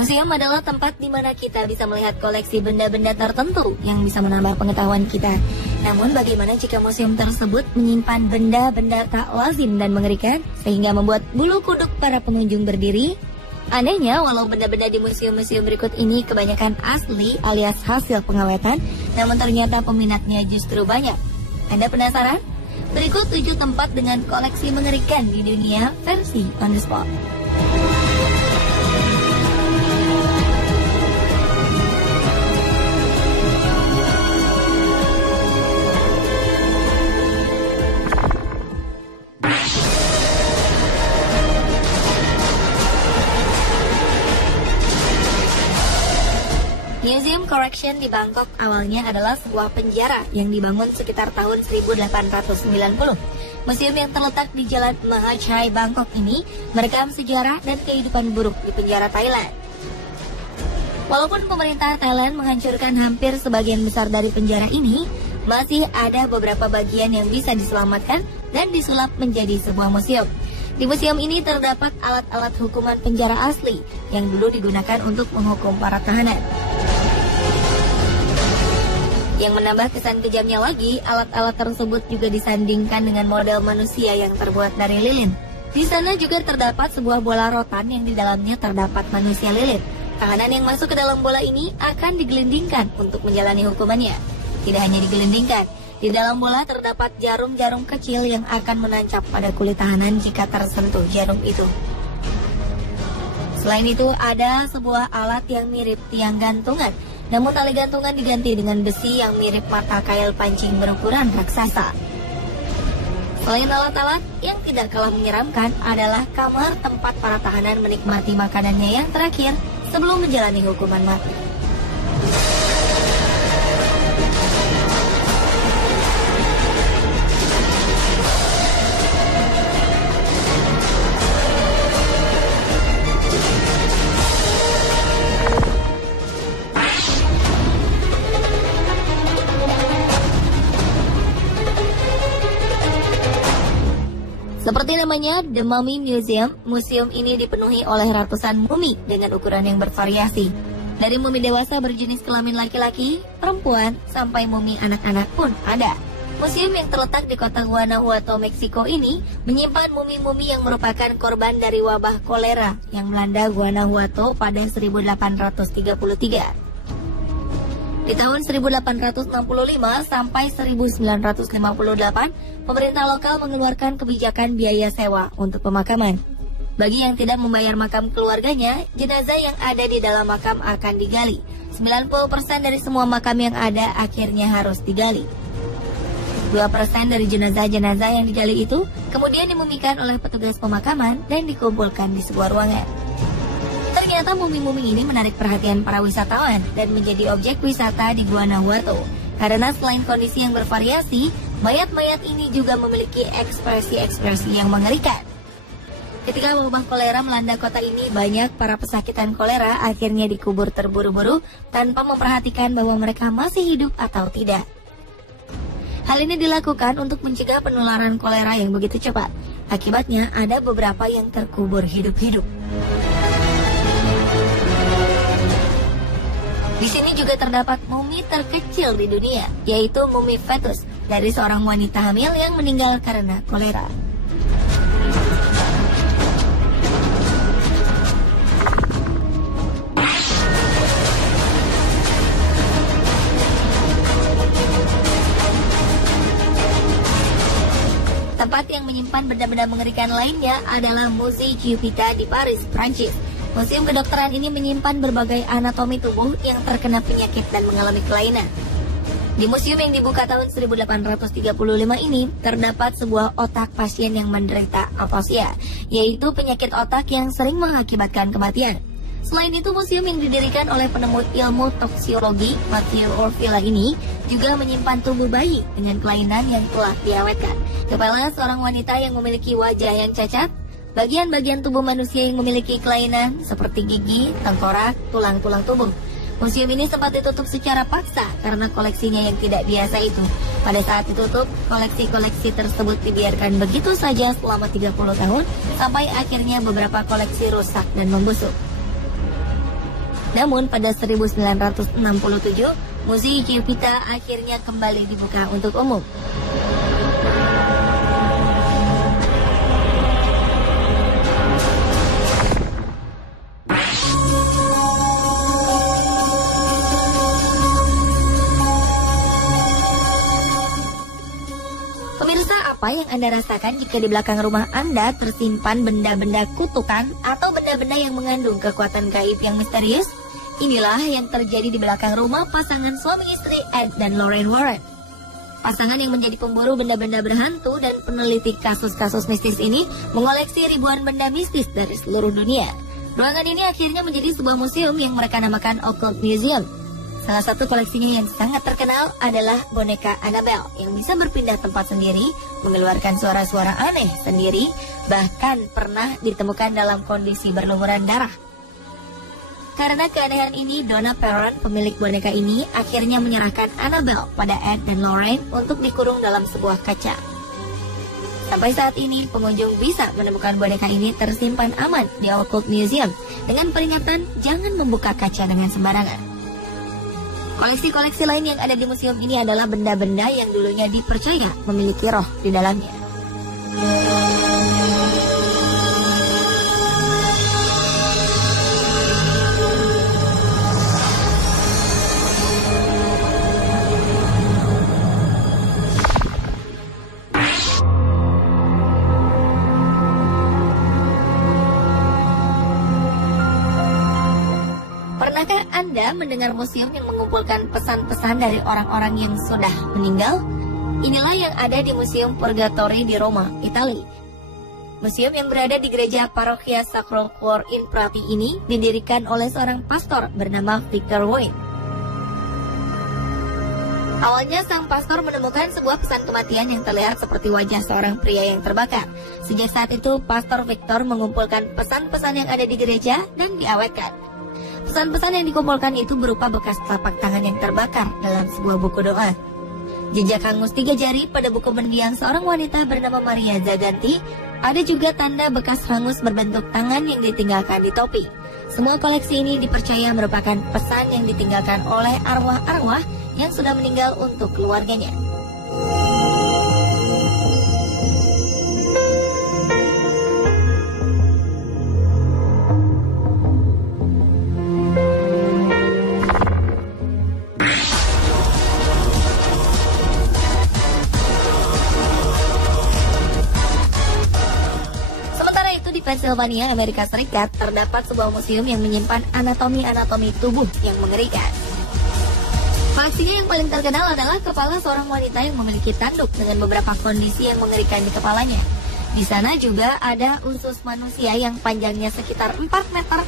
Museum adalah tempat di mana kita bisa melihat koleksi benda-benda tertentu yang bisa menambah pengetahuan kita. Namun bagaimana jika museum tersebut menyimpan benda-benda tak lazim dan mengerikan sehingga membuat bulu kuduk para pengunjung berdiri? Anehnya, walau benda-benda di museum-museum berikut ini kebanyakan asli alias hasil pengawetan, namun ternyata peminatnya justru banyak. Anda penasaran? Berikut 7 tempat dengan koleksi mengerikan di dunia versi on the spot. Museum Correction di Bangkok awalnya adalah sebuah penjara yang dibangun sekitar tahun 1890. Museum yang terletak di Jalan Mahachai, Bangkok ini merekam sejarah dan kehidupan buruk di penjara Thailand. Walaupun pemerintah Thailand menghancurkan hampir sebagian besar dari penjara ini, masih ada beberapa bagian yang bisa diselamatkan dan disulap menjadi sebuah museum. Di museum ini terdapat alat-alat hukuman penjara asli yang dulu digunakan untuk menghukum para tahanan. Yang menambah kesan kejamnya lagi, alat-alat tersebut juga disandingkan dengan model manusia yang terbuat dari lilin. Di sana juga terdapat sebuah bola rotan yang di dalamnya terdapat manusia lilin. Tahanan yang masuk ke dalam bola ini akan digelindingkan untuk menjalani hukumannya. Tidak hanya digelindingkan, di dalam bola terdapat jarum-jarum kecil yang akan menancap pada kulit tahanan jika tersentuh jarum itu. Selain itu, ada sebuah alat yang mirip tiang gantungan. Namun tali gantungan diganti dengan besi yang mirip mata kail pancing berukuran raksasa. Selain alat-alat, yang tidak kalah menyeramkan adalah kamar tempat para tahanan menikmati makanannya yang terakhir sebelum menjalani hukuman mati. Seperti namanya, The Mummy Museum, museum ini dipenuhi oleh ratusan mumi dengan ukuran yang bervariasi. Dari mumi dewasa berjenis kelamin laki-laki, perempuan, sampai mumi anak-anak pun ada. Museum yang terletak di kota Guanajuato, Meksiko ini menyimpan mumi-mumi yang merupakan korban dari wabah kolera yang melanda Guanajuato pada 1833. Di tahun 1865 sampai 1958, pemerintah lokal mengeluarkan kebijakan biaya sewa untuk pemakaman. Bagi yang tidak membayar makam keluarganya, jenazah yang ada di dalam makam akan digali. 90% dari semua makam yang ada akhirnya harus digali. 2% dari jenazah-jenazah yang digali itu kemudian dimumikan oleh petugas pemakaman dan dikumpulkan di sebuah ruangan. Ternyata mumi-mumi ini menarik perhatian para wisatawan dan menjadi objek wisata di Guanajuato. Karena selain kondisi yang bervariasi, mayat-mayat ini juga memiliki ekspresi-ekspresi yang mengerikan. Ketika wabah kolera melanda kota ini, banyak para pesakitan kolera akhirnya dikubur terburu-buru tanpa memperhatikan bahwa mereka masih hidup atau tidak. Hal ini dilakukan untuk mencegah penularan kolera yang begitu cepat. Akibatnya, ada beberapa yang terkubur hidup-hidup. Di sini juga terdapat mumi terkecil di dunia, yaitu mumi fetus dari seorang wanita hamil yang meninggal karena kolera. Tempat yang menyimpan benda-benda mengerikan lainnya adalah Musée Jupiter di Paris, Prancis. Museum kedokteran ini menyimpan berbagai anatomi tubuh yang terkena penyakit dan mengalami kelainan. Di museum yang dibuka tahun 1835 ini, terdapat sebuah otak pasien yang menderita afasia, yaitu penyakit otak yang sering mengakibatkan kematian. Selain itu, museum yang didirikan oleh penemu ilmu toksiologi Matthew Orfila ini juga menyimpan tubuh bayi dengan kelainan yang telah diawetkan, kepala seorang wanita yang memiliki wajah yang cacat, bagian-bagian tubuh manusia yang memiliki kelainan seperti gigi, tengkorak, tulang-tulang tubuh. Museum ini sempat ditutup secara paksa karena koleksinya yang tidak biasa itu. Pada saat ditutup, koleksi-koleksi tersebut dibiarkan begitu saja selama 30 tahun sampai akhirnya beberapa koleksi rusak dan membusuk. Namun pada 1967, Museum Jupiter akhirnya kembali dibuka untuk umum. Pemirsa, apa yang Anda rasakan jika di belakang rumah Anda tersimpan benda-benda kutukan atau benda-benda yang mengandung kekuatan gaib yang misterius? Inilah yang terjadi di belakang rumah pasangan suami istri Ed dan Lorraine Warren. Pasangan yang menjadi pemburu benda-benda berhantu dan peneliti kasus-kasus mistis ini mengoleksi ribuan benda mistis dari seluruh dunia. Ruangan ini akhirnya menjadi sebuah museum yang mereka namakan Occult Museum. Salah satu koleksinya yang sangat terkenal adalah boneka Annabelle yang bisa berpindah tempat sendiri, mengeluarkan suara-suara aneh sendiri, bahkan pernah ditemukan dalam kondisi berlumuran darah. Karena keanehan ini, Donna Perron, pemilik boneka ini, akhirnya menyerahkan Annabelle pada Ed dan Lorraine untuk dikurung dalam sebuah kaca. Sampai saat ini, pengunjung bisa menemukan boneka ini tersimpan aman di Occult Museum dengan peringatan jangan membuka kaca dengan sembarangan. Koleksi-koleksi lain yang ada di museum ini adalah benda-benda yang dulunya dipercaya memiliki roh di dalamnya. Pernahkah Anda mendengar museum yang mengumpulkan pesan-pesan dari orang-orang yang sudah meninggal? Inilah yang ada di Museum Purgatory di Roma, Italia. Museum yang berada di gereja parokia Sacro Cuore in Prati ini didirikan oleh seorang pastor bernama Victor Wayne. Awalnya sang pastor menemukan sebuah pesan kematian yang terlihat seperti wajah seorang pria yang terbakar. Sejak saat itu, Pastor Victor mengumpulkan pesan-pesan yang ada di gereja dan diawetkan. Pesan-pesan yang dikumpulkan itu berupa bekas telapak tangan yang terbakar dalam sebuah buku doa. Jejak hangus 3 jari pada buku mendiang seorang wanita bernama Maria Zaganti. Ada juga tanda bekas hangus berbentuk tangan yang ditinggalkan di topi. Semua koleksi ini dipercaya merupakan pesan yang ditinggalkan oleh arwah-arwah yang sudah meninggal untuk keluarganya. Pennsylvania, Amerika Serikat, terdapat sebuah museum yang menyimpan anatomi-anatomi tubuh yang mengerikan. Koleksinya yang paling terkenal adalah kepala seorang wanita yang memiliki tanduk dengan beberapa kondisi yang mengerikan di kepalanya. Di sana juga ada usus manusia yang panjangnya sekitar 4 meter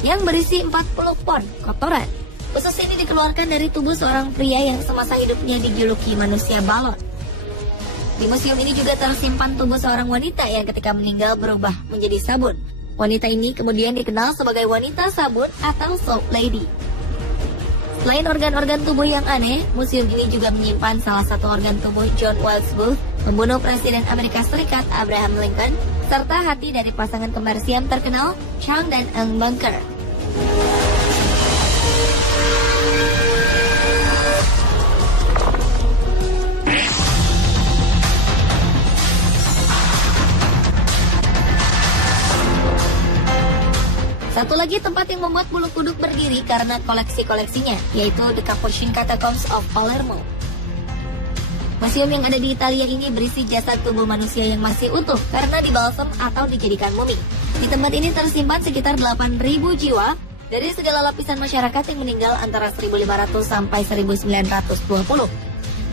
yang berisi 40 pon kotoran. Usus ini dikeluarkan dari tubuh seorang pria yang semasa hidupnya dijuluki manusia balon. Di museum ini juga tersimpan tubuh seorang wanita yang ketika meninggal berubah menjadi sabun. Wanita ini kemudian dikenal sebagai wanita sabun atau soap lady. Selain organ-organ tubuh yang aneh, museum ini juga menyimpan salah satu organ tubuh John Wilkes Booth, pembunuh Presiden Amerika Serikat Abraham Lincoln, serta hati dari pasangan kembar Siam terkenal Chang dan Eng Bunker. Satu lagi tempat yang membuat bulu kuduk berdiri karena koleksi-koleksinya, yaitu The Capuchin Catacombs of Palermo. Museum yang ada di Italia ini berisi jasad tubuh manusia yang masih utuh karena dibalsam atau dijadikan mumi. Di tempat ini tersimpan sekitar 8.000 jiwa dari segala lapisan masyarakat yang meninggal antara 1500 sampai 1920.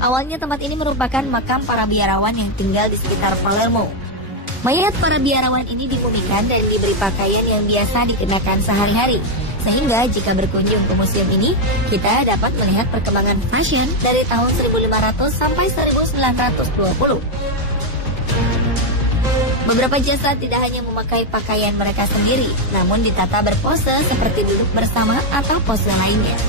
Awalnya tempat ini merupakan makam para biarawan yang tinggal di sekitar Palermo. Mayat para biarawan ini dimumikan dan diberi pakaian yang biasa dikenakan sehari-hari. Sehingga jika berkunjung ke museum ini, kita dapat melihat perkembangan fashion dari tahun 1500 sampai 1920. Beberapa jasad tidak hanya memakai pakaian mereka sendiri, namun ditata berpose seperti duduk bersama atau pose lainnya.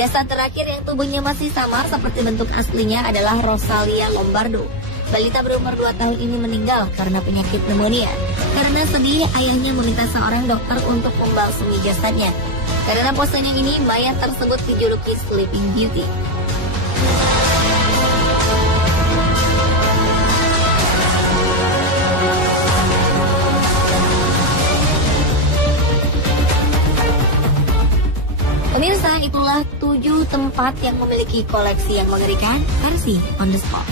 Jasad terakhir yang tubuhnya masih samar seperti bentuk aslinya adalah Rosalia Lombardo. Balita berumur 2 tahun ini meninggal karena penyakit pneumonia. Karena sedih, ayahnya meminta seorang dokter untuk membalsemi jasadnya. Karena posenya ini, mayat tersebut dijuluki Sleeping Beauty. Pemirsa, itulah 7 tempat yang memiliki koleksi yang mengerikan versi On The Spot.